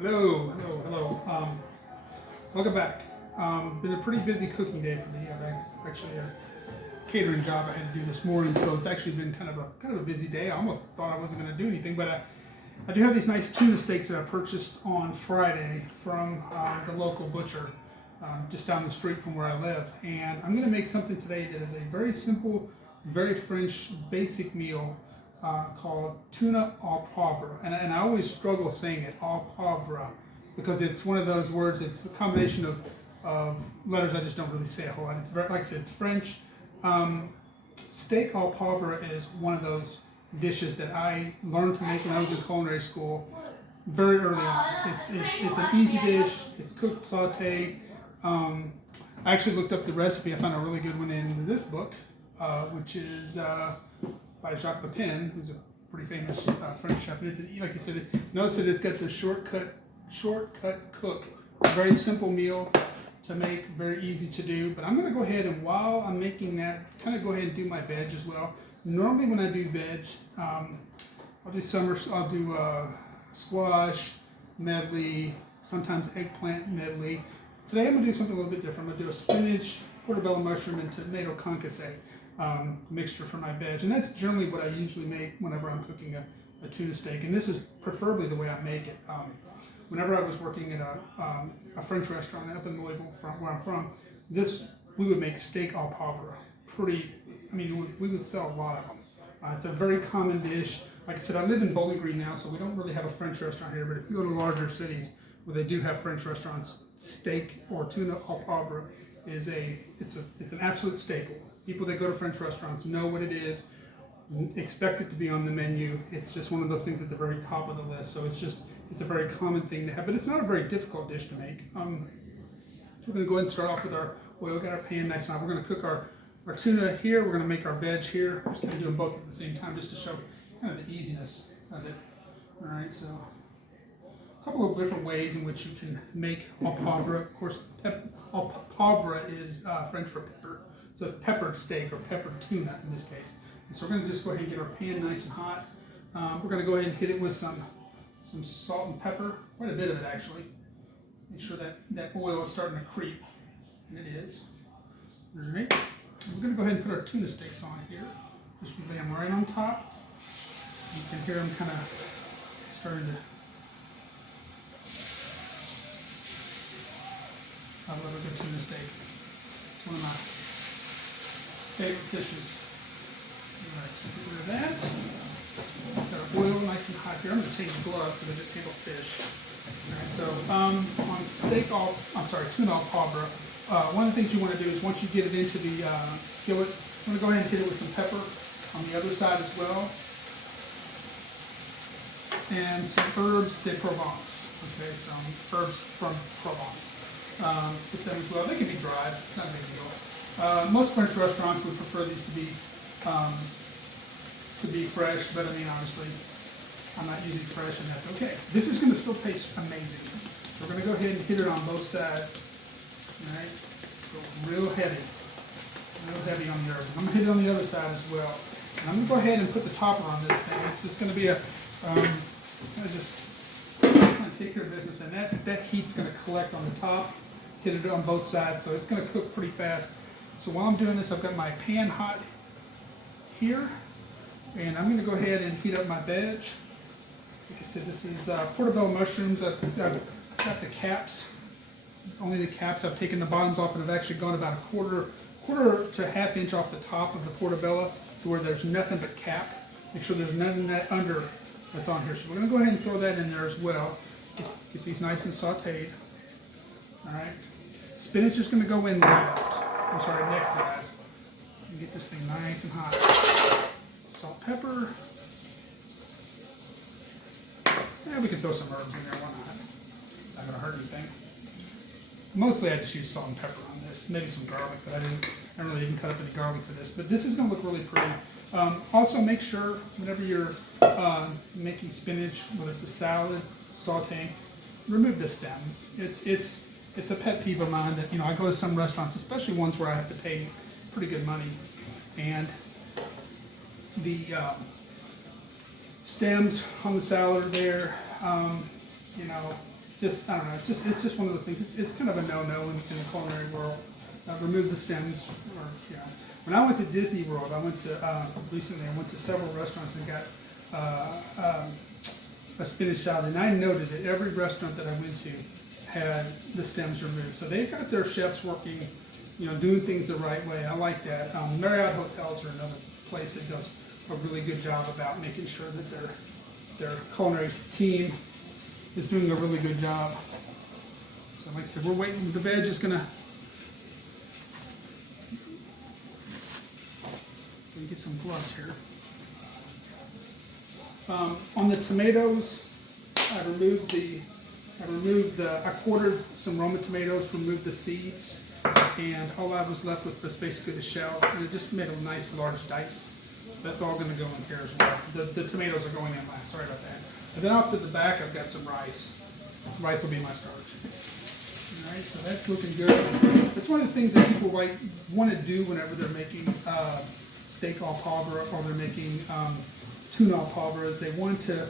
Hello. Welcome back. Been a pretty busy cooking day for me. I've actually a catering job I had to do this morning, so it's actually been kind of a busy day. I almost thought I wasn't going to do anything, but I do have these nice tuna steaks that I purchased on Friday from the local butcher just down the street from where I live, and I'm going to make something today that is a very simple, very French basic meal called tuna au poivre, and I always struggle saying it au poivre because it's one of those words. It's a combination of letters I just don't really say a whole lot. It's very, like I said, it's French. Um, Steak au poivre is one of those dishes that I learned to make when I was in culinary school very early on. It's an easy dish. It's cooked, sauteed. I actually looked up the recipe. I found a really good one in this book, which is by Jacques Pepin, who's a pretty famous French chef. And it's like you said, notice that it's got the shortcut cook. A very simple meal to make, very easy to do. But I'm going to go ahead and while I'm making that, kind of go ahead and do my veg as well. Normally when I do veg, I'll do squash medley, sometimes eggplant medley. Today I'm going to do something a little bit different. I'm going to do a spinach, portobello mushroom, and tomato concasse mixture for my veg. And that's generally what I usually make whenever I'm cooking a tuna steak. And this is preferably the way I make it. Whenever I was working at a French restaurant up in Louisville, where I'm from, we would make steak au poivre. We would sell a lot of them. It's a very common dish. Like I said, I live in Bowling Green now, so we don't really have a French restaurant here. But if you go to larger cities where they do have French restaurants, steak or tuna au poivre is it's an absolute staple. People that go to French restaurants know what it is, expect it to be on the menu. It's just one of those things at the very top of the list. So it's a very common thing to have, but it's not a very difficult dish to make. So we're going to go ahead and start off with our oil. Got our pan nice and hot. We're going to cook our tuna here. We're going to make our veg here. We're just going to do them both at the same time just to show kind of the easiness of it. All right, so a couple of different ways in which you can make au poivre. Of course, au poivre is French for pepper. So it's peppered steak or peppered tuna in this case. And so we're going to just go ahead and get our pan nice and hot. We're going to go ahead and hit it with some salt and pepper, quite a bit of it actually. Make sure that oil is starting to creep, and it is. All right, we're going to go ahead and put our tuna steaks on here. Just lay them right on top. You can hear them kind of starting to. I love a good tuna steak. It's one of my favorite dishes. All right, so get rid of that. Got our oil nice and hot here. I'm going to change gloves because I just handled fish. All right, so on tuna au poivre, one of the things you want to do is once you get it into the skillet, I'm going to go ahead and hit it with some pepper on the other side as well, and some herbs de Provence. Okay, some herbs from Provence. Put them as well. They can be dried. It's not a big deal. Most French restaurants would prefer these to be fresh, but I mean, obviously, I'm not using fresh, and that's okay. This is going to still taste amazing. So we're going to go ahead and hit it on both sides. All right, so real heavy on the herbs. I'm going to hit it on the other side as well. And I'm going to go ahead and put the topper on this thing. It's just going to be kind of take care of business, and that heat's going to collect on the top, hit it on both sides, so it's going to cook pretty fast. So while I'm doing this, I've got my pan hot here, and I'm going to go ahead and heat up my veg. Like I said, this is portobello mushrooms. I've got the caps, only the caps. I've taken the bottoms off, and I've actually gone about a quarter to half inch off the top of the portobello to where there's nothing but cap. Make sure there's nothing that under that's on here. So we're going to go ahead and throw that in there as well. Get these nice and sauteed. All right. Spinach is going to go in next to last. And get this thing nice and hot. Salt, pepper. Yeah, we can throw some herbs in there. Why not? Not going to hurt anything. Mostly I just use salt and pepper on this. Maybe some garlic, but I don't really even cut up any garlic for this. But this is going to look really pretty. Also, make sure whenever you're making spinach, whether it's a salad, sauteing, remove the stems. It's a pet peeve of mine that I go to some restaurants, especially ones where I have to pay pretty good money, and the stems on the salad are there. just I don't know. It's just one of those things. It's kind of a no-no in the culinary world. Remove the stems, or you know. When I went to Disney World, I went to recently. I went to several restaurants and got a spinach salad, and I noted that every restaurant that I went to had the stems removed. So they've got their chefs working, you know, doing things the right way. I like that. Marriott hotels are another place that does a really good job about making sure that their culinary team is doing a really good job. So like I said, we're waiting. The veg is gonna. Let me get some gloves here. On the tomatoes, I quartered some Roma tomatoes, removed the seeds, and all I was left with was basically the shell, and it just made a nice large dice. That's all going to go in here as well. The tomatoes are going in last, sorry about that. And then off to the back, I've got some rice. Rice will be my starch. All right, so that's looking good. That's one of the things that people want to do whenever they're making steak au poivre, or they're making tuna au poivre. Is they want to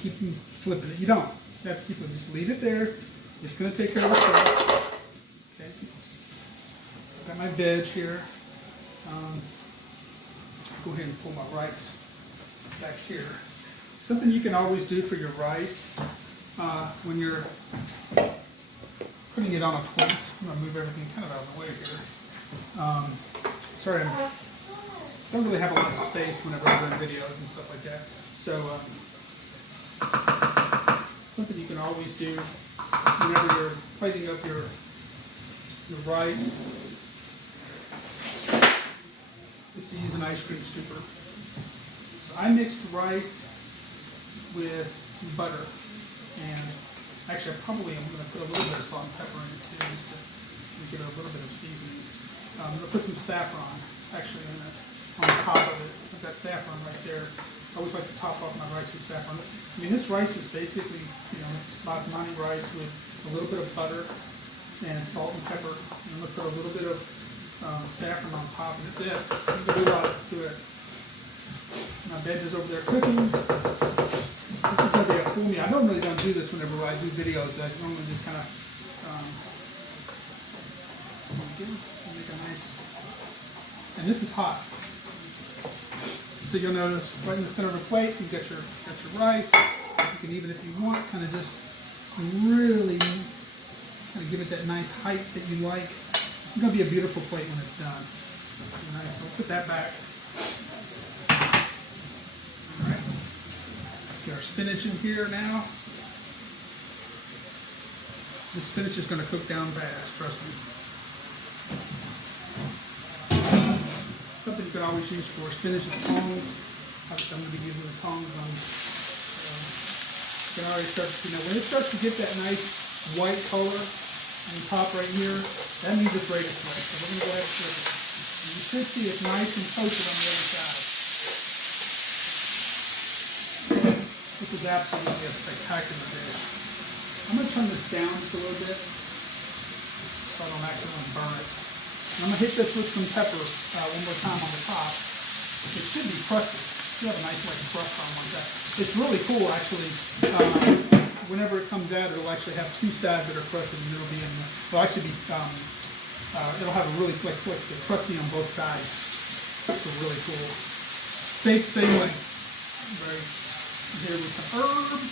keep them flipping it. You don't. You have to keep it. Just leave it there. It's going to take care of itself. Okay. Got my veg here. Go ahead and pull my rice back here. Something you can always do for your rice when you're putting it on a plate. I'm going to move everything kind of out of the way here. Sorry, I don't really have a lot of space whenever I'm doing videos and stuff like that. So something you can always do whenever you're plating up your rice is to use an ice cream scooper. So I mixed rice with butter, and actually I'm going to put a little bit of salt and pepper in it too, just to give it a little bit of seasoning. I'm going to put some saffron actually on top of it. I've got saffron right there. I always like to top off my rice with saffron. I mean, this rice is basically, you know, it's basmati rice with a little bit of butter and salt and pepper. I'm going to put a little bit of saffron on top, and that's it. You can do a lot to it. My veg is over there cooking. This is going to be a full meal. I normally don't do this whenever I do videos. I normally just kind of make a nice, and this is hot. So you'll notice right in the center of the plate, you've got your rice. You can even, if you want, kind of just really kind of give it that nice height that you like. This is going to be a beautiful plate when it's done. All right, so I'll put that back. All right, get our spinach in here now. This spinach is going to cook down fast, trust me. Something you can always use for spinach and tongs. Obviously, I'm going to be using the tongs on. You can already start to see now when it starts to get that nice white color on the top right here, that means it's ready to flip. So we're going to go ahead and flip it. And you should see it's nice and toasted on the other side. This is absolutely a spectacular dish. I'm going to turn this down just a little bit so I don't accidentally burn it. I'm going to hit this with some pepper one more time on the top. It should be crusted. You have a nice like crust on one side. It's really cool actually. Whenever it comes out, it'll actually have two sides that are crusted, and it'll be in. It'll actually be. It'll have a really quick crusty on both sides. It's really cool. Same length. Right here with some herbs.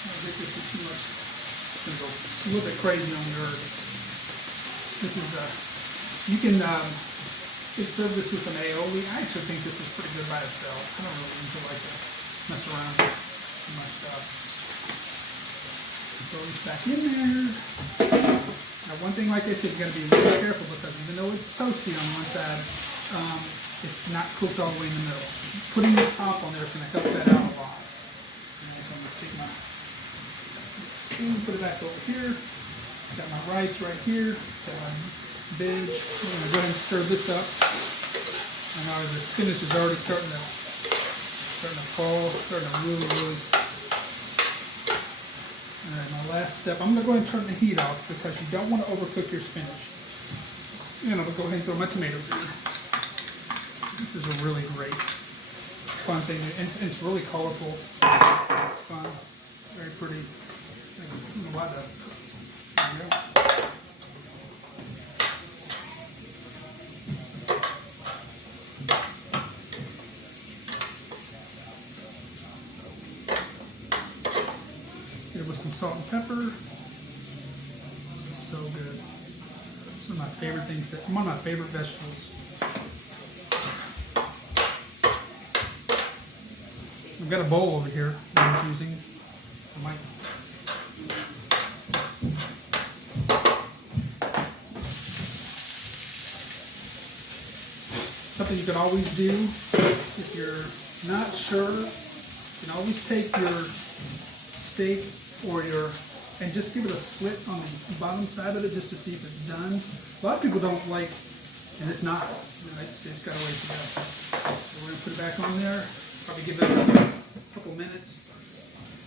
I don't think this is too much. It's going to go a little bit crazy on the herbs. This is, you can serve this with some aioli. I actually think this is pretty good by itself. I don't really usually like to mess around with too much stuff. Throw this back in there. Now one thing, like I said, you got to be really careful because even though it's toasty on one side, it's not cooked all the way in the middle. Putting this top on there is going to help that out a lot. So I'm going to take my spoon, put it back over here. Got my rice right here, got my veg. I'm going to go ahead and stir this up. And now the spinach is already starting to fall, starting to really. All right, my last step. I'm going to go ahead and turn the heat off because you don't want to overcook your spinach. And I'm going to go ahead and throw my tomatoes in. This is a really great, fun thing. And it's really colorful. It's fun, very pretty. Hit it with some salt and pepper. This is so good. It's one of my favorite things, one of my favorite vegetables. I've got a bowl over here that I'm using. I might something you can always do if you're not sure. You can always take your steak and just give it a slit on the bottom side of it just to see if it's done. A lot of people don't like, and it's not. It's got a ways to go. So we're gonna put it back on there. Probably give it a couple minutes.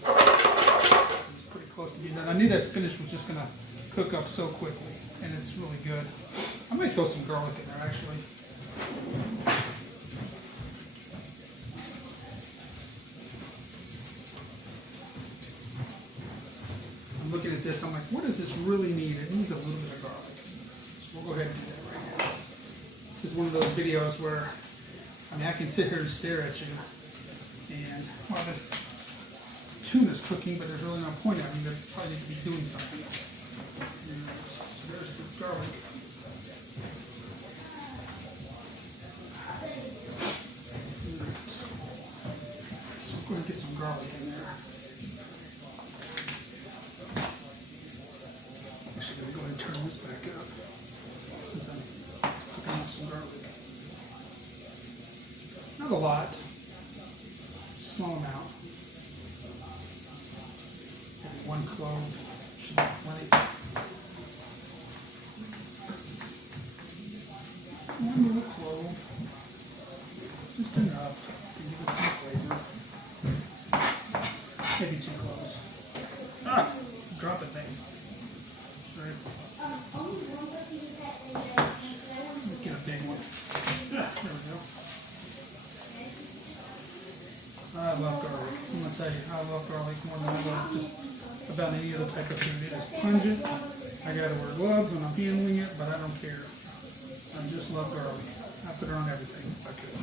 It's pretty close to being done. I knew that spinach was just gonna cook up so quickly, and it's really good. I might throw some garlic in there actually. I'm looking at this, I'm like, what does this really need? It needs a little bit of garlic. So we'll go ahead and do that right now. This is one of those videos where, I mean, I can sit here and stare at you, and while this tuna's cooking, but there's really no point. I mean, they probably need to be doing something. So there's the garlic. So I'm going to get some garlic in there. Actually, I'm going to go ahead and turn this back up since I'm cooking up some garlic. Not a lot, small amount. Maybe 1 clove should be plenty. 1 little clove, just enough to give it some flavor. Maybe 2 cloves. Ah, dropping things. Right. Let's get a big one. Ah, there we go. I love garlic. I'm going to tell you, I love garlic more than I love just about any other type of food. It is pungent. I got to wear gloves when I'm handling it, but I don't care. I just love garlic. I put it on everything if I could.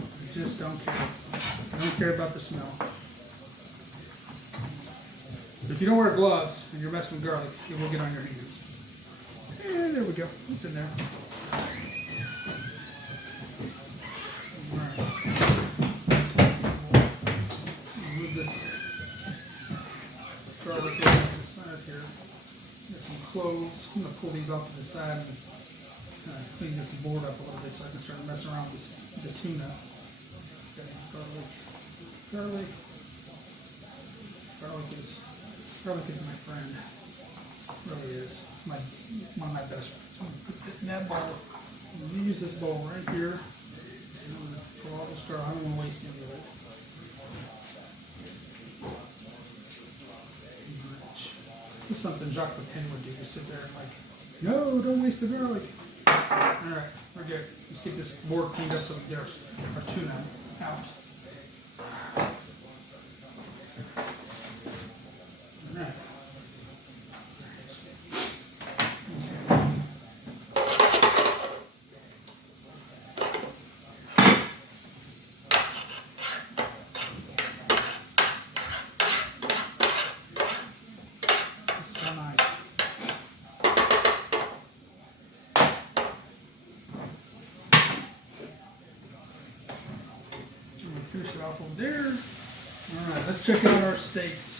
I just don't care. I don't care about the smell. If you don't wear gloves and you're messing with garlic, it will get on your hands. And there we go. It's in there. Alright. Move this garlic over to the side here. Get some cloves. I'm going to pull these off to the side and clean this board up a little bit so I can start messing around with the tuna. Okay, garlic. Garlic is my friend. It really is. It's one of my best friends. I'm going to put it in that bowl. I'm going to use this bowl right here. And I'm going to pull all this garlic. I don't want to waste any of it. This is something Jacques Pepin would do. Just sit there and like, no, don't waste the garlic. Alright, we're good. Let's get this board cleaned up so we can get our tuna out. Alright. Finish it off over there. Alright, let's check out our steaks.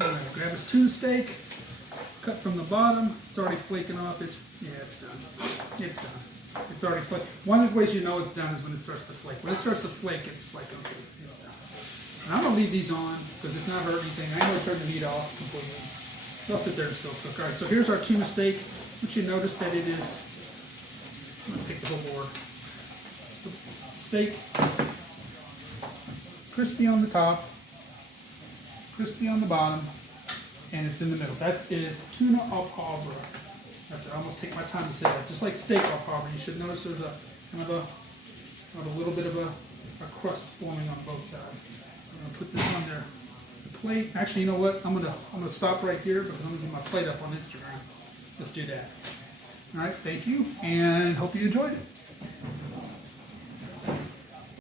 Alright, grab this tuna steak, cut from the bottom. It's already flaking off. It's done. It's done. It's already flaked. One of the ways you know it's done is when it starts to flake. When it starts to flake, it's like, okay, it's done. And I'm going to leave these on because it's not hurt anything. I know it turned the heat off completely. They'll sit there and still cook. Alright, so here's our tuna steak. I want you to notice that it is, I'm going to take the whole board. The steak, crispy on the top, crispy on the bottom, and it's in the middle. That is tuna au poivre. I have to almost take my time to say that. Just like steak au poivre, you should notice there's a kind of a little bit of a crust forming on both sides. I'm gonna put this on there. The plate. Actually, you know what? I'm gonna stop right here because I'm gonna get my plate up on Instagram. Let's do that. All right. Thank you, and hope you enjoyed it.